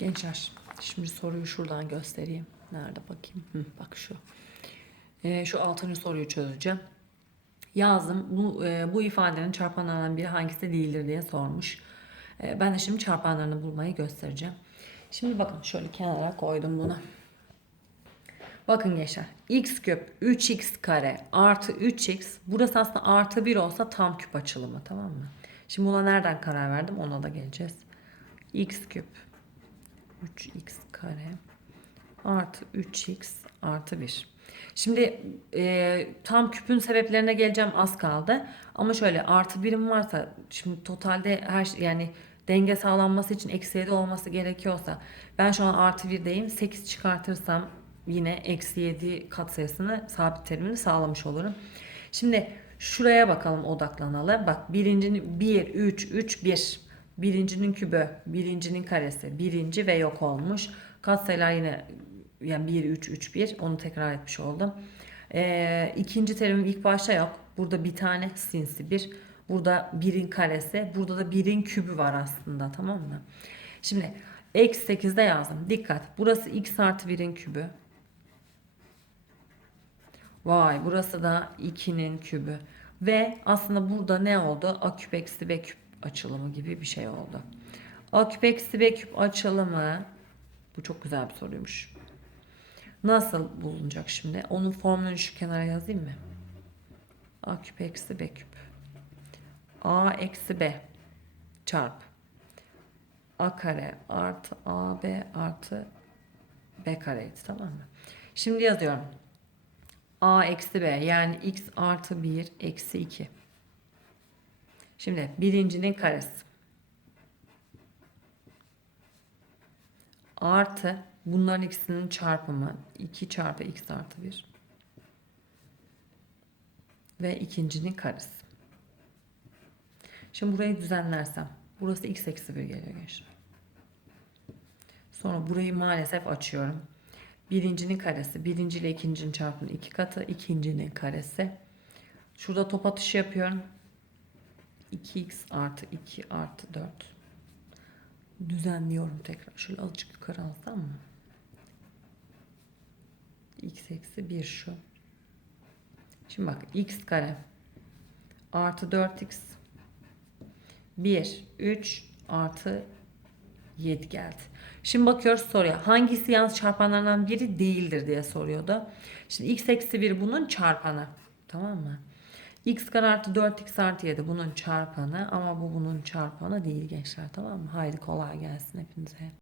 Gençler şimdi soruyu şuradan göstereyim. Nerede bakayım? Hı, bak şu. Ee, şu altıncı soruyu çözeceğim. Yazdım. Bu, e, bu ifadenin çarpanlarından biri hangisi değildir diye sormuş. E, ben de şimdi çarpanlarını bulmayı göstereceğim. Şimdi bakın şöyle kenara koydum bunu. Bakın gençler. x küp 3x kare artı 3x. Burası aslında artı 1 olsa tam küp açılımı tamam mı? Şimdi buna nereden karar verdim ona da geleceğiz. x küp 3x kare artı 3x artı 1. Şimdi e, tam küpün sebeplerine geleceğim az kaldı. Ama şöyle artı birim varsa şimdi totalde her şey yani denge sağlanması için eksi 7 olması gerekiyorsa ben şu an artı 1'deyim 8 çıkartırsam yine eksi 7 katsayısını sabit terimini sağlamış olurum. Şimdi şuraya bakalım odaklanalım. Bak birincinin 1, 3, 3, 1. Birincinin kübü, birincinin karesi, birinci ve yok olmuş. Katsayılar yine yani 1, 3, 3, 1 onu tekrar etmiş oldum. Ee, ikinci terimim ilk başta yok. Burada bir tane sinsi bir. Burada birin karesi. Burada da birin kübü var aslında tamam mı? Şimdi eksi 8'de yazdım. Dikkat. Burası x artı 1'in kübü. Vay burası da 2'nin kübü. Ve aslında burada ne oldu? A küp eksi B küp açılımı gibi bir şey oldu. A küp eksi B küp açılımı bu çok güzel bir soruymuş. Nasıl bulunacak şimdi? Onun formülünü şu kenara yazayım mı? A küp eksi B küp. A eksi B çarp. A kare artı AB artı B kareydi tamam mı? Şimdi yazıyorum. A eksi B yani x artı 1 eksi 2. Şimdi birincinin karesi. Artı bunların ikisinin çarpımı 2 çarpı x artı 1. Ve ikincinin karesi. Şimdi burayı düzenlersem. Burası x eksi 1 geliyor gençler. Sonra burayı maalesef açıyorum. Birincinin karesi. Birinci ile ikincinin çarpımı iki katı. ikincinin karesi. Şurada top atışı yapıyorum. 2x artı 2 artı 4. Düzenliyorum tekrar. Şöyle azıcık yukarı alsam mı? x eksi 1 şu. Şimdi bak x kare artı 4x 1 3 artı 7 geldi. Şimdi bakıyoruz soruya. Hangisi yalnız çarpanlardan biri değildir diye soruyordu. Şimdi x eksi 1 bunun çarpanı. Tamam mı? X kare artı 4x artı 7 bunun çarpanı ama bu bunun çarpanı değil gençler tamam mı? Haydi kolay gelsin hepinize.